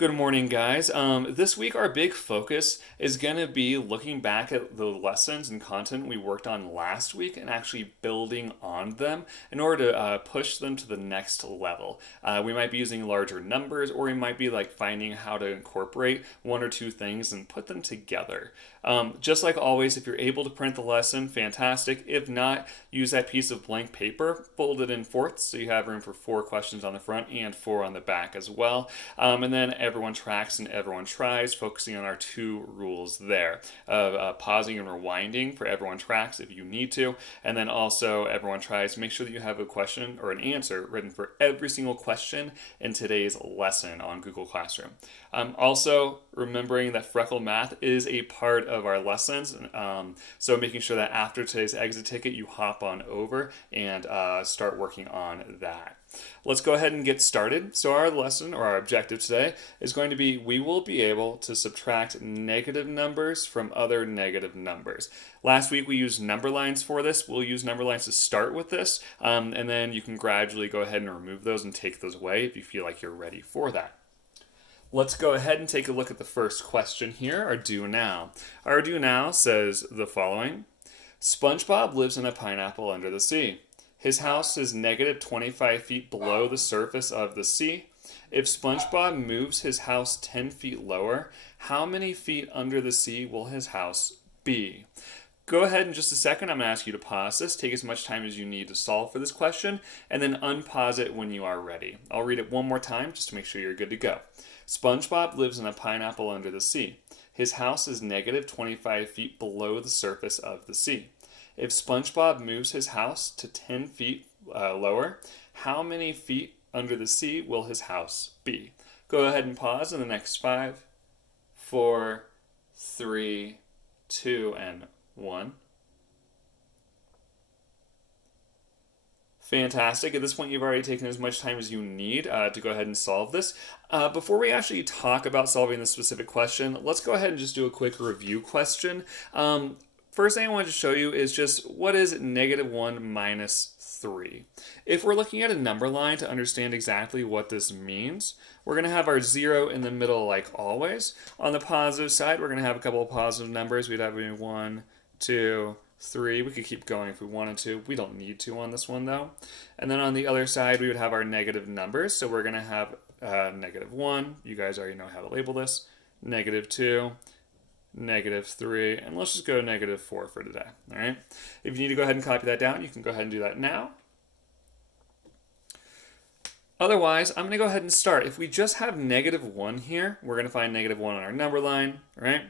Good morning, guys. This week, our big focus is going to be looking back at the lessons and content we worked on last week and actually building on them in order to push them to the next level. We might be using larger numbers, or we might be like finding how to incorporate one or two things and put them together. Just like always, if you're able to print the lesson, fantastic. If not, use that piece of blank paper, fold it in fourths so you have room for 4 questions on the front and 4 on the back as well. And then everyone tracks and everyone tries, focusing on our 2 rules there of pausing and rewinding for everyone tracks if you need to. And then also everyone tries, make sure that you have a question or an answer written for every single question in today's lesson on Google Classroom. Also, remembering that Freckle Math is a part of our lessons. So making sure that after today's exit ticket, you hop on over and start working on that. Let's go ahead and get started. So our lesson or our objective today is going to be we will be able to subtract negative numbers from other negative numbers. Last week we used number lines for this. We'll use number lines to start with this, and then you can gradually go ahead and remove those and take those away if you feel like you're ready for that. Let's go ahead and take a look at the first question here, our do now. Our do now says the following. SpongeBob lives in a pineapple under the sea. His house is negative 25 feet below the surface of the sea. If SpongeBob moves his house 10 feet lower, how many feet under the sea will his house be? Go ahead in just a second. I'm going to ask you to pause this, take as much time as you need to solve for this question, and then unpause it when you are ready. I'll read it one more time just to make sure you're good to go. SpongeBob lives in a pineapple under the sea. His house is negative 25 feet below the surface of the sea. If SpongeBob moves his house to 10 feet lower, how many feet under the sea will his house be? Go ahead and pause in the next 5, 4, 3, 2, and 1. Fantastic. At this point, you've already taken as much time as you need to go ahead and solve this. Before we actually talk about solving this specific question, let's go ahead and just do a quick review question. First thing I wanted to show you is just what is negative 1 minus 3. If we're looking at a number line to understand exactly what this means, we're going to have our 0 in the middle like always. On the positive side, we're going to have a couple of positive numbers. We'd have 1, 2, 3. We could keep going if we wanted to. We don't need to on this one though. And then on the other side, we would have our negative numbers. So we're going to have negative 1. You guys already know how to label this. Negative 2. Negative 3. And let's just go negative 4 for today. All right. If you need to go ahead and copy that down, you can go ahead and do that now. Otherwise, I'm going to go ahead and start. If we just have negative 1 here, we're going to find negative 1 on our number line, right?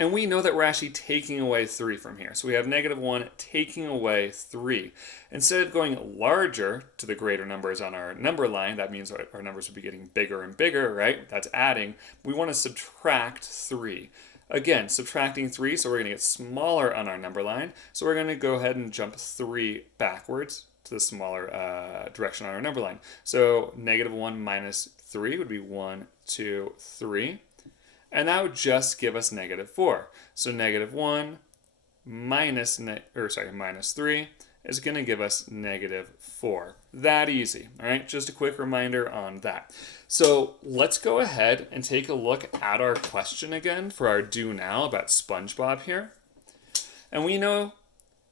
And we know that we're actually taking away 3 from here. So we have negative 1 taking away 3. Instead of going larger to the greater numbers on our number line, that means our numbers would be getting bigger and bigger, right? That's adding. We want to subtract 3. Again, subtracting 3, so we're going to get smaller on our number line. So we're going to go ahead and jump 3 backwards to the smaller direction on our number line. So negative 1 minus 3 would be 1, 2, 3. And that would just give us negative 4. So negative 1 minus 3 is going to give us negative 4. That easy. All right, just a quick reminder on that. So let's go ahead and take a look at our question again for our do now about SpongeBob here. And we know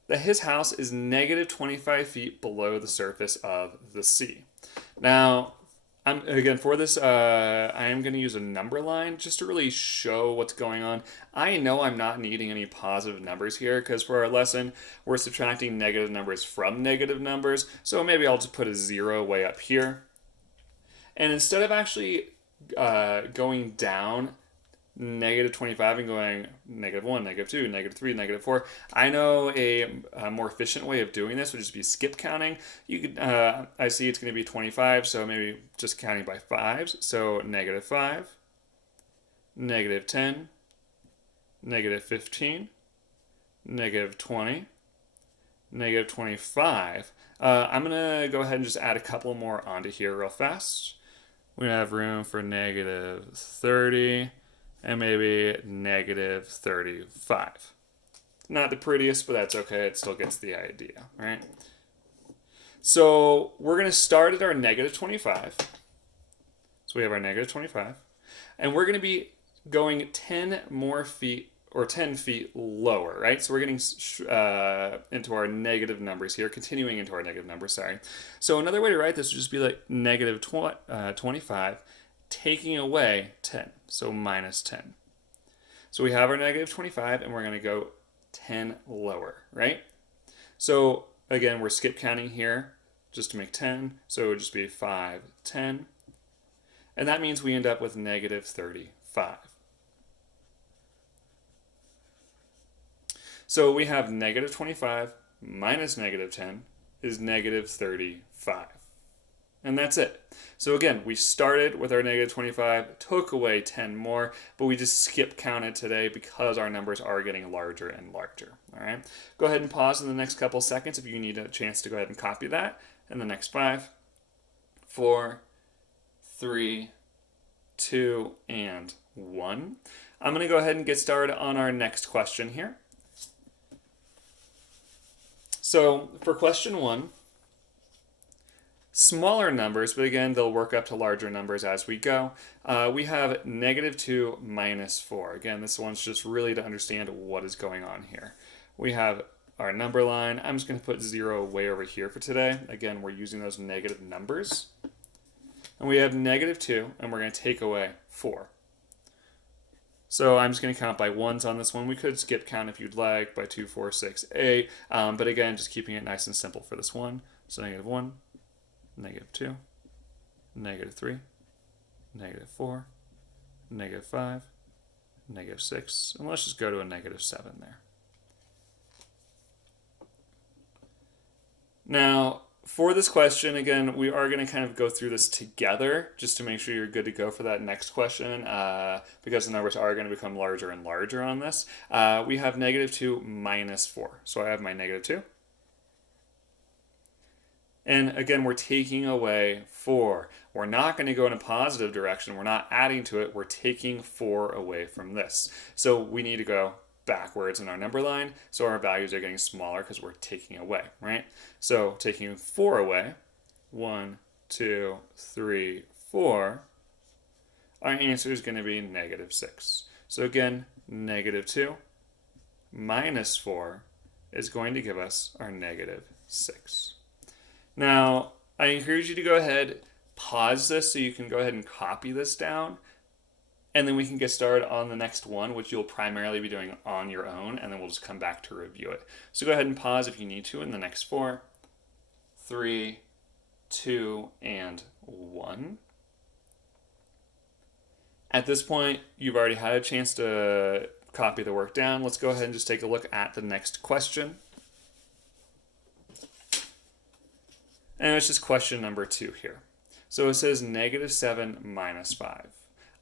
that his house is negative 25 feet below the surface of the sea. Now, again, for this, I am going to use a number line just to really show what's going on. I know I'm not needing any positive numbers here because for our lesson, we're subtracting negative numbers from negative numbers. So maybe I'll just put a 0 way up here. And instead of actually going down negative 25 and going negative 1, negative 2, negative 3, negative 4. I know a more efficient way of doing this would just be skip counting. You could, I see it's going to be 25, so maybe just counting by 5s. So negative 5, negative 10, negative 15, negative 20, negative 25. I'm going to go ahead and just add a couple more onto here real fast. We have room for negative 30. And maybe negative 35. Not the prettiest, but that's okay. It still gets the idea, right? So we're going to start at our negative 25. So we have our negative 25. And we're going to be going 10 more feet or 10 feet lower, right? So we're getting into our negative numbers here, continuing into our negative numbers, sorry. So another way to write this would just be like negative 25 taking away 10, so minus 10. So we have our negative 25 and we're going to go 10 lower, right? So again, we're skip counting here just to make 10. So it would just be 5, 10. And that means we end up with negative 35. So we have negative 25 minus negative 10 is negative 35. And that's it. So again, we started with our negative 25, took away 10 more, but we just skip counted today because our numbers are getting larger and larger. All right. Go ahead and pause in the next couple seconds if you need a chance to go ahead and copy that. In the next 5, 4, 3, 2, and 1. I'm going to go ahead and get started on our next question here. So for question 1, smaller numbers, but again, they'll work up to larger numbers as we go. We have negative 2 minus 4. Again, this one's just really to understand what is going on here. We have our number line. I'm just going to put 0 way over here for today. Again, we're using those negative numbers. And we have negative 2, and we're going to take away 4. So I'm just going to count by ones on this one. We could skip count if you'd like by 2, 4, 6, 8. But again, just keeping it nice and simple for this one. So negative 1, negative 2, negative 3, negative 4, negative 5, negative 6. And let's just go to a negative 7 there. Now, for this question, again, we are going to kind of go through this together just to make sure you're good to go for that next question because the numbers are going to become larger and larger on this. We have negative 2 minus 4. So I have my negative 2. And again, we're taking away 4. We're not going to go in a positive direction. We're not adding to it. We're taking 4 away from this. So we need to go backwards in our number line, so our values are getting smaller because we're taking away, right? So taking 4 away, 1, 2, 3, 4, our answer is going to be negative 6. So again, negative 2 minus 4 is going to give us our negative 6. Now, I encourage you to go ahead, pause this so you can go ahead and copy this down. And then we can get started on the next one, which you'll primarily be doing on your own, and then we'll just come back to review it. So go ahead and pause if you need to in the next 4, 3, 2, and 1. At this point, you've already had a chance to copy the work down. Let's go ahead and just take a look at the next question. And it's just question number 2 here. So it says negative 7 minus 5.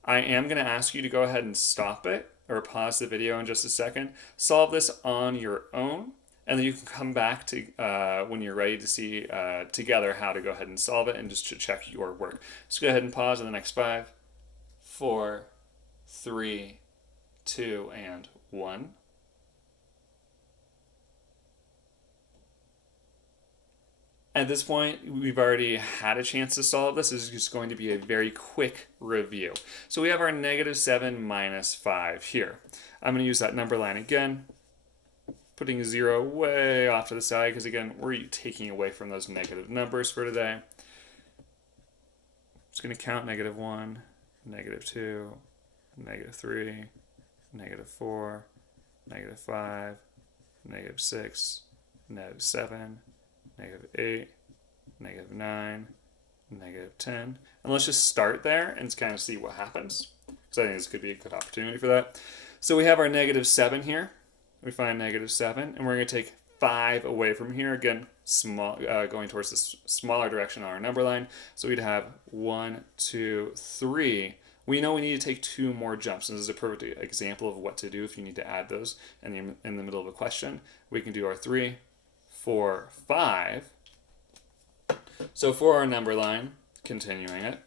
I am going to ask you to go ahead and stop it or pause the video in just a second. Solve this on your own, and then you can come back to when you're ready to see together how to go ahead and solve it and just to check your work. So go ahead and pause in the next 5, 4, 3, 2, and 1. At this point, we've already had a chance to solve this. This is just going to be a very quick review. So we have our negative 7 minus 5 here. I'm going to use that number line again, putting 0 way off to the side because, again, we're taking away from those negative numbers for today. Just going to count negative 1, negative 2, negative 3, negative 4, negative 5, negative 6, negative 7, negative 8, negative 9, negative 10. And let's just start there and kind of see what happens, because I think this could be a good opportunity for that. So we have our negative 7 here. We find negative 7, and we're going to take 5 away from here. Again, going towards this smaller direction on our number line. So we'd have 1, 2, 3. We know we need to take 2 more jumps. This is a perfect example of what to do if you need to add those in the middle of a question. We can do our 3, 4, 5. So for our number line, continuing it,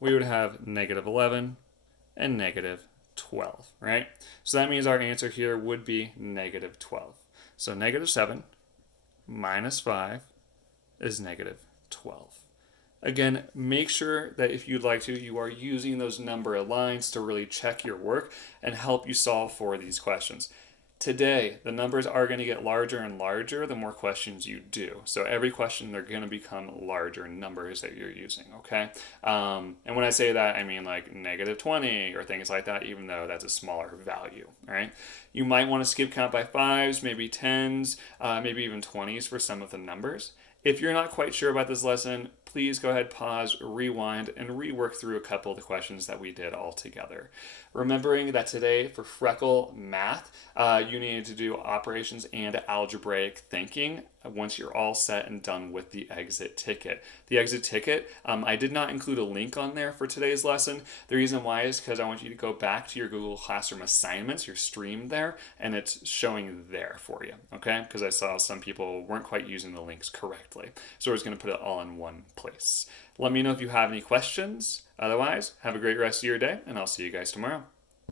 we would have negative 11 and negative 12, right? So that means our answer here would be negative 12. So negative 7 minus 5 is negative 12. Again, make sure that if you'd like to, you are using those number lines to really check your work and help you solve for these questions. Today, the numbers are going to get larger and larger the more questions you do. So every question, they're going to become larger numbers that you're using, okay? And when I say that, I mean like -20 or things like that, even though that's a smaller value, all right? You might want to skip count by fives, maybe tens, maybe even 20s for some of the numbers. If you're not quite sure about this lesson, please go ahead, pause, rewind, and rework through a couple of the questions that we did all together. Remembering that today for Freckle Math, you needed to do operations and algebraic thinking once you're all set and done with the exit ticket. The exit ticket, I did not include a link on there for today's lesson. The reason why is because I want you to go back to your Google Classroom assignments, your stream there, and it's showing there for you, okay? Because I saw some people weren't quite using the links correctly. So we're just going to put it all in one place. Let me know if you have any questions. Otherwise, have a great rest of your day, and I'll see you guys tomorrow.